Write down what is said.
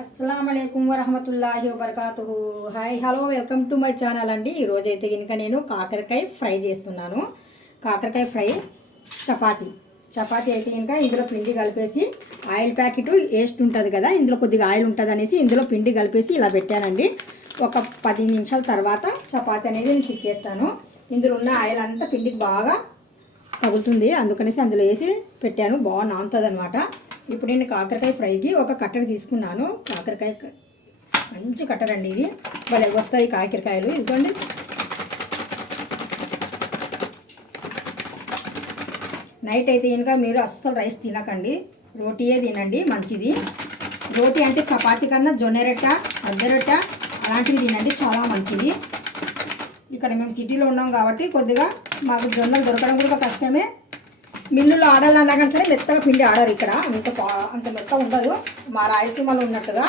అస్సలాముఅలైకుం వరహమతుల్లాహి వబర్కాతుహు. Hi hello welcome to my channel అండి. ఈరోజైతే కనుక నేను కాకరకాయ ఫ్రై చేస్తున్నాను. కాకరకాయ ఫ్రై చపాతీ అయితే కనుక ఇందులో పిండి కలిపేసి ఆయిల్ ప్యాకెట్ వేస్ట్ ఉంటుంది కదా, ఇందులో కొద్దిగా ఆయిల్ ఉంటుంది అనేసి ఇందులో పిండి కలిపేసి ఇలా పెట్టానండి. ఒక 10 నిమిషాల తర్వాత చపాతీ అనేది నేను తిక్కేస్తాను. ఇందులో ఉన్న ఆయిల్ అంతా పిండికి బాగా తగులుతుంది, అందుకనేసి అందులో వేసి పెట్టాను. బాగా నానుతుంది అనమాట. ఇప్పుడు నేను కాకరకాయ ఫ్రైకి ఒక కట్టెర తీసుకున్నాను. కాకరకాయ మంచి కట్టెర అండి, ఇది భలే వస్తాయి కాకరకాయలు. ఇదిగోండి, నైట్ అయితే ఇంకా మీరు అస్సలు రైస్ తినకండి, రోటీయే తినండి, మంచిది. రోటీ అంటే చపాతీ కన్నా జొన్న రొట్టె, సజ్జ రొట్టె అలాంటివి తినండి, చాలా మంచిది. ఇక్కడ మేము సిటీలో ఉన్నాం కాబట్టి కొద్దిగా మాకు జొన్నలు దొరకడం కూడా కష్టమే. మిల్లులో ఆడాలన్నా కానీ సరే మెత్తగా పిండి ఆడారు ఇక్కడ, అంత మెత్తగా ఉండదు మా రాయలసీమలో ఉన్నట్టుగా.